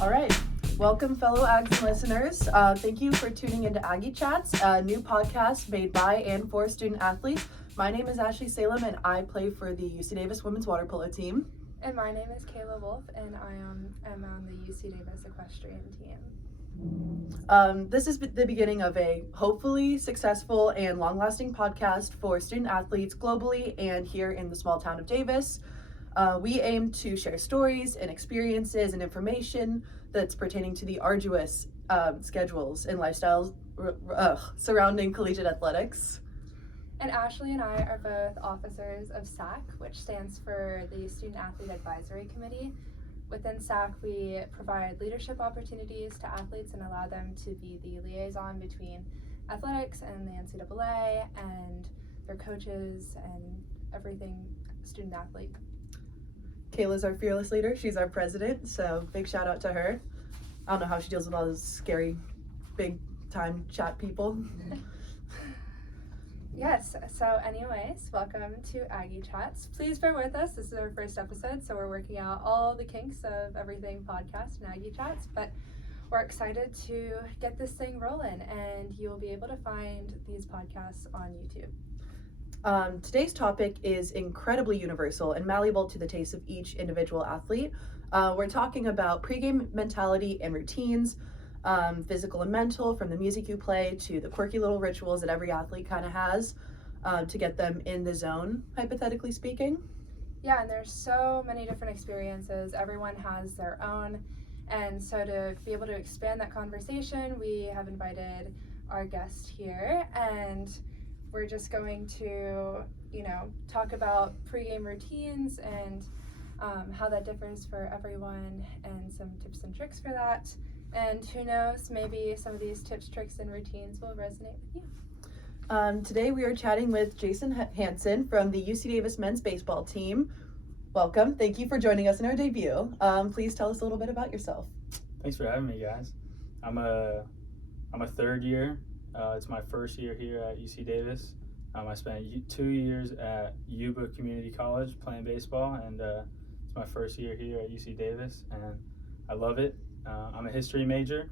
All right. Welcome, fellow Ags and listeners. Thank you for tuning into Aggie Chats, a new podcast made by and for student athletes. My name is Ashley Salem, and I play for the UC Davis women's water polo team. And my name is Kayla Wolfe, and I am on the UC Davis equestrian team. This is the beginning of a hopefully successful and long-lasting podcast for student athletes globally and here in the small town of Davis. We aim to share stories and experiences and information that's pertaining to the arduous schedules and lifestyles surrounding collegiate athletics. And Ashley and I are both officers of SAAC, which stands for the Student Athlete Advisory Committee. Within SAAC, we provide leadership opportunities to athletes and allow them to be the liaison between athletics and the NCAA and their coaches and everything student athlete. Kayla's our fearless leader. She's our president, so big shout out to her. I don't know how she deals with all those scary, big time chat people. Yes, so anyways, welcome to Aggie Chats. Please bear with us. This is our first episode, so we're working out all the kinks of everything podcast and Aggie Chats, but we're excited to get this thing rolling, and you'll be able to find these podcasts on YouTube. Today's topic is incredibly universal and malleable to the taste of each individual athlete. We're talking about pregame mentality and routines, physical and mental, from the music you play to the quirky little rituals that every athlete kind of has to get them in the zone, hypothetically speaking. Yeah, and there's so many different experiences. Everyone has their own. And so to be able to expand that conversation, we have invited our guest here, and we're just going to, talk about pregame routines and how that differs for everyone and some tips and tricks for that. And who knows, maybe some of these tips, tricks, and routines will resonate with you. Today we are chatting with Jason Hanson from the UC Davis men's baseball team. Welcome. Thank you for joining us in our debut. Please tell us a little bit about yourself. Thanks for having me, guys. I'm a third year. It's my first year here at UC Davis. I spent 2 years at Yuba Community College playing baseball, and it's my first year here at UC Davis, and I love it. I'm a history major,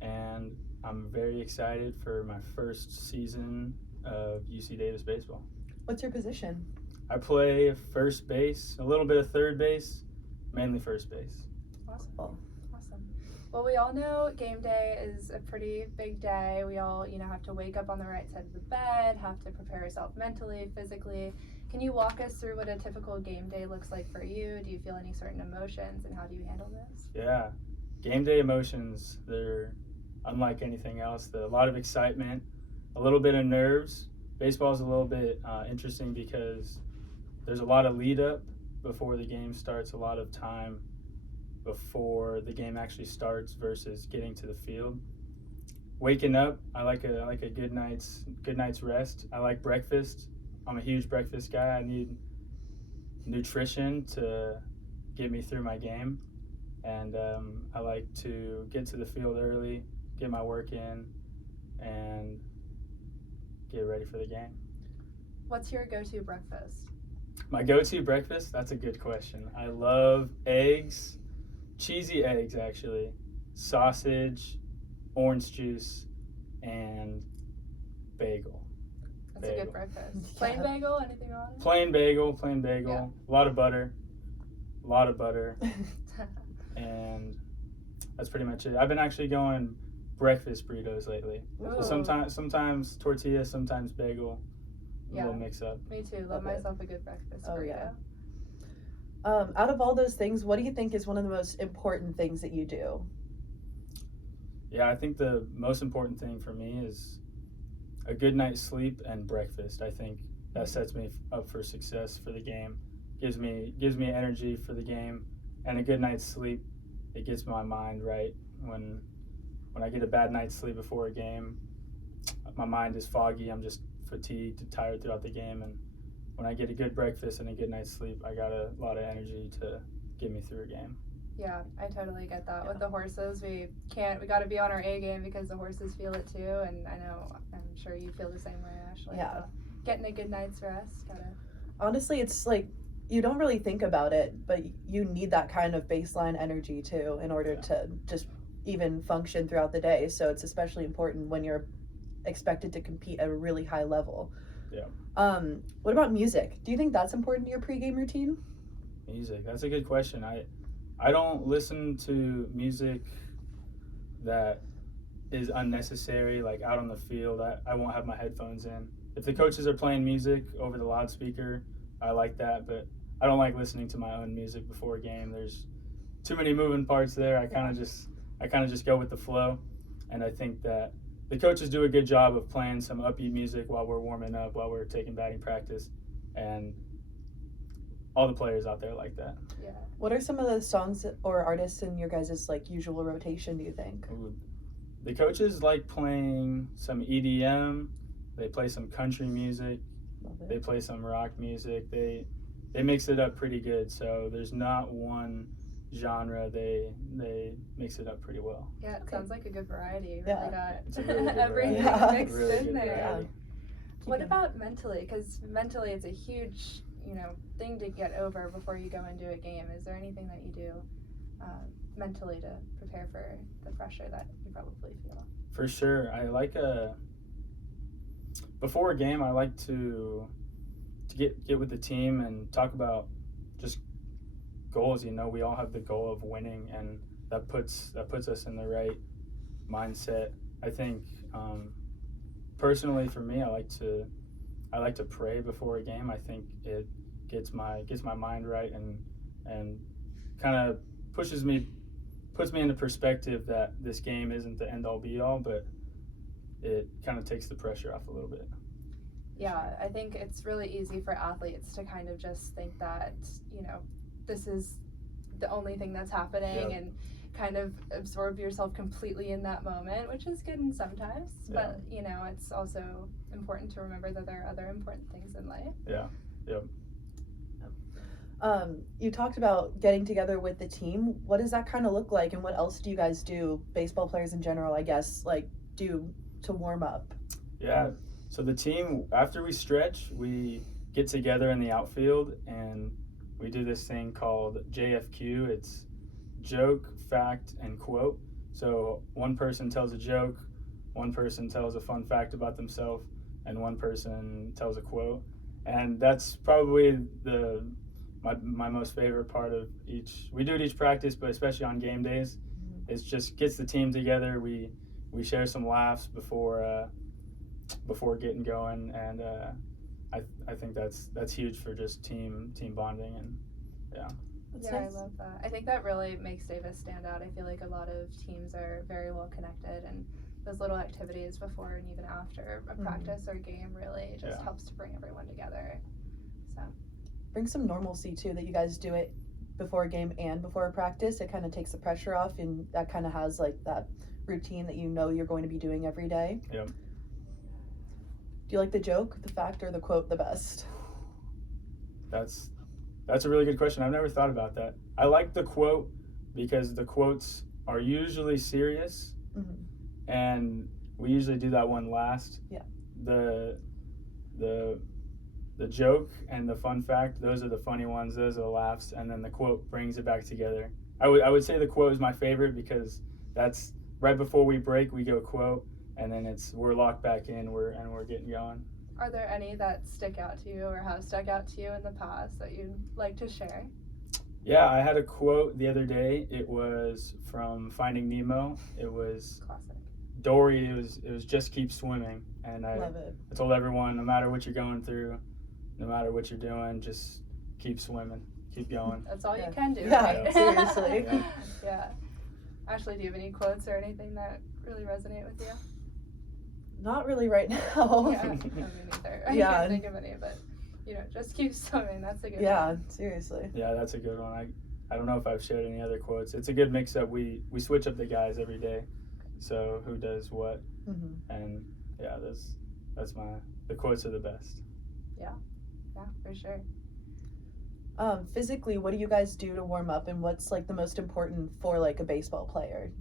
and I'm very excited for my first season of UC Davis baseball. What's your position? I play first base, a little bit of third base, mainly first base. Awesome. Well, we all know game day is a pretty big day. We all, have to wake up on the right side of the bed, have to prepare yourself mentally, physically. Can you walk us through what a typical game day looks like for you? Do you feel any certain emotions, and how do you handle this? Yeah, game day emotions, they're unlike anything else. A lot of excitement, a little bit of nerves. Baseball is a little bit interesting because there's a lot of lead up before the game starts, a lot of time before the game actually starts versus getting to the field. Waking up, I like a good night's rest. I like breakfast. I'm a huge breakfast guy. I need nutrition to get me through my game, and I like to get to the field early, get my work in, and get ready for the game. What's your go-to breakfast? My go-to breakfast? That's a good question. I love eggs. Cheesy eggs, actually, sausage, orange juice, and bagel. That's a good breakfast. Plain bagel, anything on it? Plain bagel. Yeah. A lot of butter, and that's pretty much it. I've been actually going breakfast burritos lately. Ooh. So sometimes tortilla, sometimes bagel, a little mix up. Me too. Love myself a good breakfast burrito. Yeah. Out of all those things, what do you think is one of the most important things that you do? Yeah, I think the most important thing for me is a good night's sleep and breakfast. I think that sets me up for success for the game. Gives me energy for the game, and a good night's sleep, it gets my mind right. When I get a bad night's sleep before a game, my mind is foggy. I'm just fatigued and tired throughout the game, and when I get a good breakfast and a good night's sleep, I got a lot of energy to get me through a game. Yeah, I totally get that. Yeah. With the horses, we got to be on our A game because the horses feel it too, and I'm sure you feel the same way, Ashley. Yeah. Getting a good night's rest, gotta. Honestly, it's like you don't really think about it, but you need that kind of baseline energy too in order to just even function throughout the day. So it's especially important when you're expected to compete at a really high level. Yeah. What about music? Do you think that's important to your pregame routine? Music. That's a good question. I don't listen to music that is unnecessary, like out on the field. I won't have my headphones in. If the coaches are playing music over the loudspeaker, I like that, but I don't like listening to my own music before a game. There's too many moving parts there. I kind of just go with the flow, and I think that the coaches do a good job of playing some upbeat music while we're warming up, while we're taking batting practice, and all the players out there like that. Yeah. What are some of the songs or artists in your guys' like usual rotation, do you think? Ooh. The coaches like playing some EDM. They play some country music. They play some rock music. They mix it up pretty good. So there's not one genre. They mix it up pretty well. Yeah, it sounds like a good variety. You Yeah. really got It's a really good everything variety. mixed Really in good there. variety. What about mentally? Because mentally, it's a huge, thing to get over before you go into a game. Is there anything that you do mentally to prepare for the pressure that you probably feel? For sure. I like before a game, I like to get with the team and talk about just goals. We all have the goal of winning, and that puts us in the right mindset. I think personally for me, I like to pray before a game. I think it gets my mind right and kind of puts me into perspective that this game isn't the end all be all, but it kind of takes the pressure off a little bit. Yeah, I think it's really easy for athletes to kind of just think that, this is the only thing that's happening, and kind of absorb yourself completely in that moment, which is good sometimes, but it's also important to remember that there are other important things in life. You talked about getting together with the team. What does that kind of look like, and what else do you guys do, baseball players in general, I guess, like do to warm up? Yeah, so the team, after we stretch, we get together in the outfield and we do this thing called JFQ. It's joke, fact, and quote. So one person tells a joke, one person tells a fun fact about themselves, and one person tells a quote. And that's probably my most favorite part of each. We do it each practice, but especially on game days, it just gets the team together. We share some laughs before getting going, and I think that's huge for just team bonding, and That's nice. I love that. I think that really makes Davis stand out. I feel like a lot of teams are very well connected, and those little activities before and even after a practice or game really just helps to bring everyone together. So bring some normalcy too, that you guys do it before a game and before a practice. It kind of takes the pressure off, and that kind of has like that routine that you're going to be doing every day. Yep. Do you like the joke, the fact, or the quote the best? That's a really good question. I've never thought about that. I like the quote because the quotes are usually serious, and we usually do that one last. Yeah. The joke and the fun fact, those are the funny ones, those are the laughs, and then the quote brings it back together. I would say the quote is my favorite because that's right before we break, we go quote, and then we're locked back in, we're getting going. Are there any that stick out to you or have stuck out to you in the past that you'd like to share? Yeah, I had a quote the other day. It was from Finding Nemo. It was classic. Dory. It was just keep swimming, and Love it. I told everyone, no matter what you're going through, no matter what you're doing, just keep swimming, keep going. That's all you can do. Yeah, right? seriously. Yeah. Ashley, do you have any quotes or anything that really resonate with you? Not really right now. Yeah, me neither. I Yeah. can't think of any, but just keep swimming. That's a good Yeah, one. seriously. Yeah, that's a good one. I don't know if I've shared any other quotes. It's a good mix up. We switch up the guys every day, so who does what, and yeah, the quotes are the best. Yeah, for sure. Physically, what do you guys do to warm up, and what's like the most important for like a baseball player?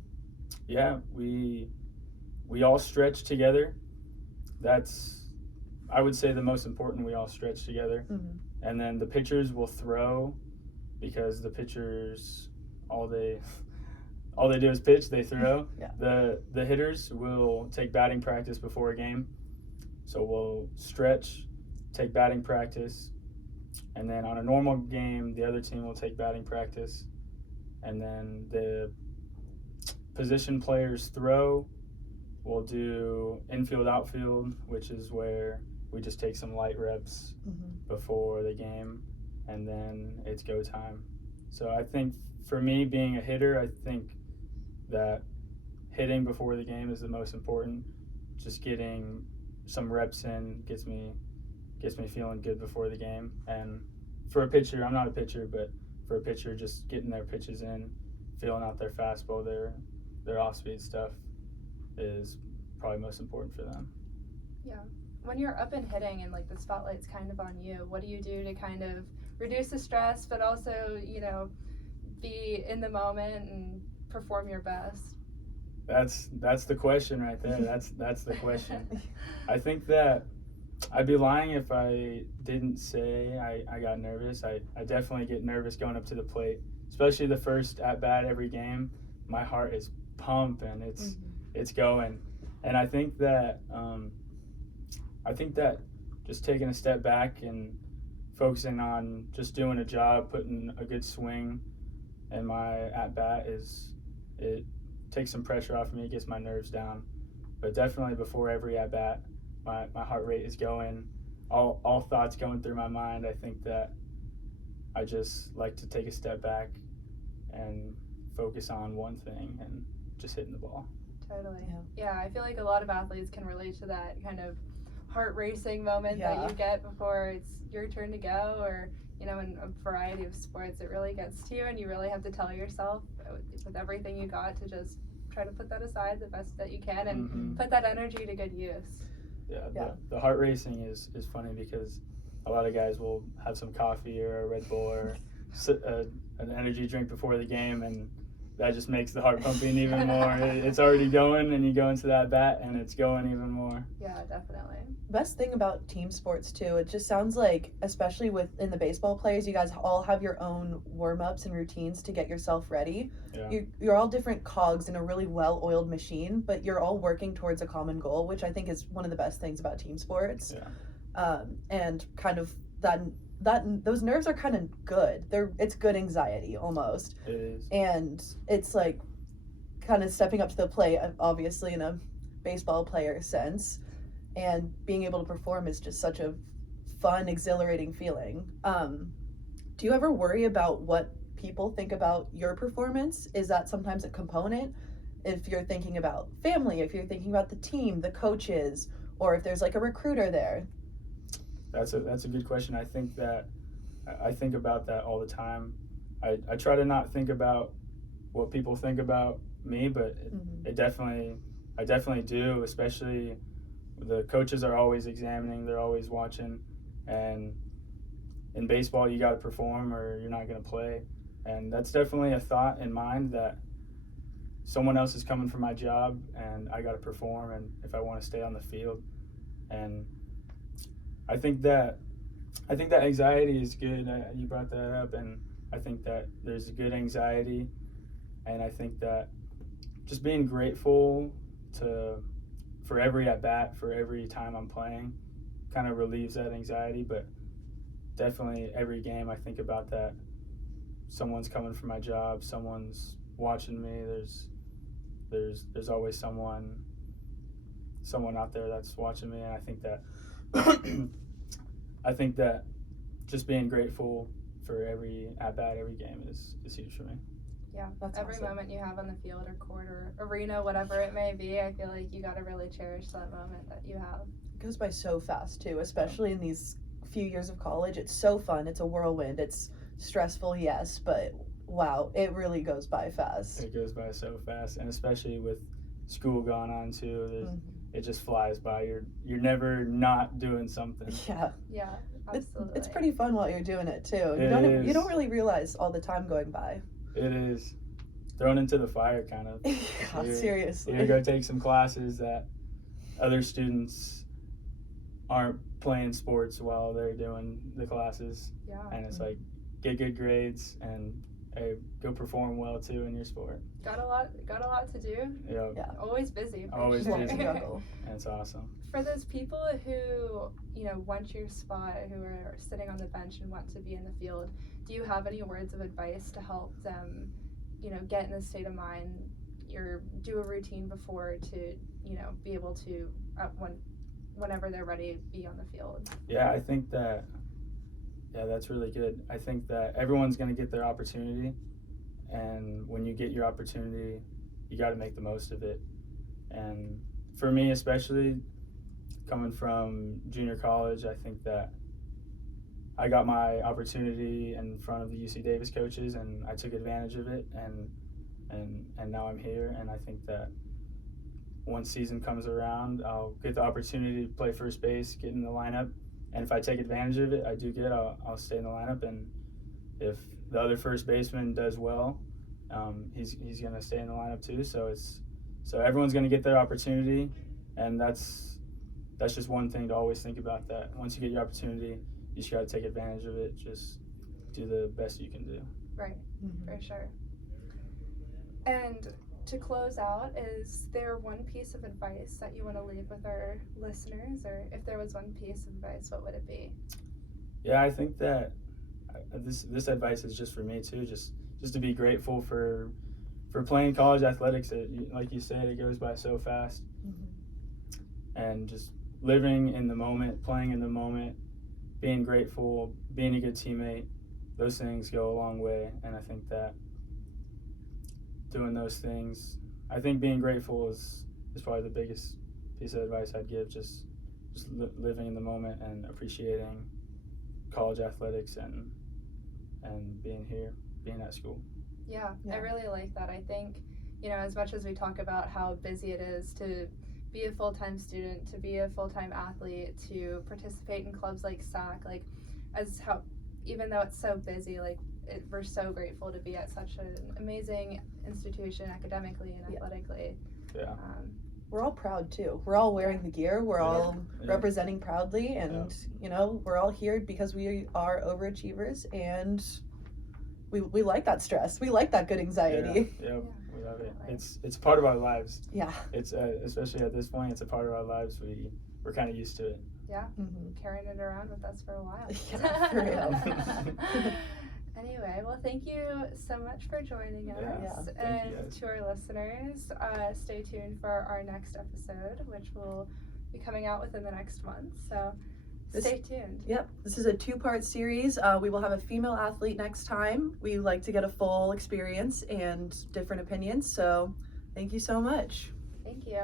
Yeah, we all stretch together. That's, I would say, the most important. We all stretch together. and then the pitchers will throw, because the pitchers all they do is pitch, they throw. Yeah. The hitters will take batting practice before a game, so we'll stretch, take batting practice, and then on a normal game the other team will take batting practice, and then the position players throw. We'll do infield, outfield, which is where we just take some light reps before the game, and then it's go time. So I think for me, being a hitter, I think that hitting before the game is the most important. Just getting some reps in gets me feeling good before the game. And for a pitcher, I'm not a pitcher, but for a pitcher, just getting their pitches in, feeling out their fastball, their off-speed stuff is probably most important for them. Yeah. When you're up and hitting and like the spotlight's kind of on you, what do you do to kind of reduce the stress, but also, you know, be in the moment and perform your best? That's the question right there. That's the question. I think that I'd be lying if I didn't say I got nervous. I definitely get nervous going up to the plate, especially the first at bat every game. My heart is pumping. It's going, and I think that just taking a step back and focusing on just doing a job, putting a good swing in my at bat it takes some pressure off me, it gets my nerves down. But definitely before every at bat, my heart rate is going, all thoughts going through my mind. I think that I just like to take a step back and focus on one thing and just hitting the ball. Totally. Yeah, I feel like a lot of athletes can relate to that kind of heart racing moment that you get before it's your turn to go, or, you know, in a variety of sports, it really gets to you, and you really have to tell yourself with everything you got to just try to put that aside the best that you can and put that energy to good use. Yeah. The heart racing is funny because a lot of guys will have some coffee or a Red Bull or an energy drink before the game, and that just makes the heart pumping even more. It's already going, and you go into that bat, and it's going even more. Yeah, definitely. Best thing about team sports too, it just sounds like, especially in the baseball players, you guys all have your own warm-ups and routines to get yourself ready. Yeah. You're all different cogs in a really well-oiled machine, but you're all working towards a common goal, which I think is one of the best things about team sports. Yeah. And kind of that those nerves are kind of good. It's good anxiety almost. It is. And it's like kind of stepping up to the plate, obviously in a baseball player sense, and being able to perform is just such a fun, exhilarating feeling. Do you ever worry about what people think about your performance? Is that sometimes a component? If you're thinking about family, if you're thinking about the team, the coaches, or if there's like a recruiter there? That's a good question. I think about that all the time. I try to not think about what people think about me, but I definitely do, especially the coaches are always examining, they're always watching, and in baseball you got to perform or you're not going to play. And that's definitely a thought in mind that someone else is coming for my job and I got to perform, and if I want to stay on the field. And I think that anxiety is good. You brought that up, and I think that there's a good anxiety, and I think that just being grateful for every at bat, for every time I'm playing, kind of relieves that anxiety. But definitely every game I think about that. Someone's coming for my job, someone's watching me. There's always someone out there that's watching me, and I think that just being grateful for every at bat, every game is huge for me. Yeah, That's every awesome. moment you have on the field or court or arena, whatever it may be, I feel like you got to really cherish that moment that you have. It goes by so fast too, especially in these few years of college. It's so fun. It's a whirlwind. It's stressful, yes, but wow, it really goes by fast. It goes by so fast, and especially with school going on too, it just flies by. You're never not doing something. Yeah, absolutely. It's pretty fun while you're doing it too. You don't really realize all the time going by. It is thrown into the fire, kind of. Yeah, seriously. You go take some classes that other students aren't playing sports while they're doing the classes, Yeah. and it's like get good grades and hey, go perform well too in your sport. Got a lot to do. Yeah, Yeah. Always busy. For Always sure. busy. Struggle. and it's awesome. For those people who, want your spot, who are sitting on the bench and want to be in the field, do you have any words of advice to help them, get in the state of mind or do a routine before to, be able to, whenever they're ready, be on the field? Yeah, I think that, that's really good. I think that everyone's going to get their opportunity, and when you get your opportunity, you got to make the most of it. And for me, especially coming from junior college, I think that I got my opportunity in front of the UC Davis coaches, and I took advantage of it, and now I'm here. And I think that once season comes around, I'll get the opportunity to play first base, get in the lineup, and if I take advantage of it, I'll stay in the lineup. And if the other first baseman does well, he's gonna stay in the lineup too. So everyone's gonna get their opportunity, and that's just one thing to always think about. That once you get your opportunity, you just gotta take advantage of it. Just do the best you can do. Right, for sure. And to close out, is there one piece of advice that you want to leave with our listeners, or if there was one piece of advice, what would it be? Yeah, I think that this advice is just for me too. Just to be grateful for playing college athletics. Like you said, it goes by so fast, and just living in the moment, playing in the moment, being grateful, being a good teammate. Those things go a long way, and I think that doing those things, I think being grateful is probably the biggest piece of advice I'd give. Just living in the moment and appreciating college athletics and being here, being at school. Yeah, Yeah. I really like that. I think, as much as we talk about how busy it is to be a full-time student, to be a full-time athlete, to participate in clubs like SAAC, even though it's so busy, we're so grateful to be at such an amazing institution academically and athletically. Yeah. We're all proud too. We're all wearing the gear. We're all representing proudly, and we're all here because we are overachievers, and we like that stress. We like that good anxiety. Yeah, we love it. It's part of our lives. Yeah. It's especially at this point, it's a part of our lives. We're kind of used to it. Yeah, carrying it around with us for a while. Yeah, for real. Anyway, well, thank you so much for joining us. Yeah, and thank you, to our listeners, stay tuned for our next episode, which will be coming out within the next month. So stay tuned. Yep. This is a 2-part series. We will have a female athlete next time. We like to get a full experience and different opinions. So thank you so much. Thank you.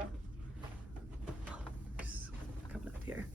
Coming up here.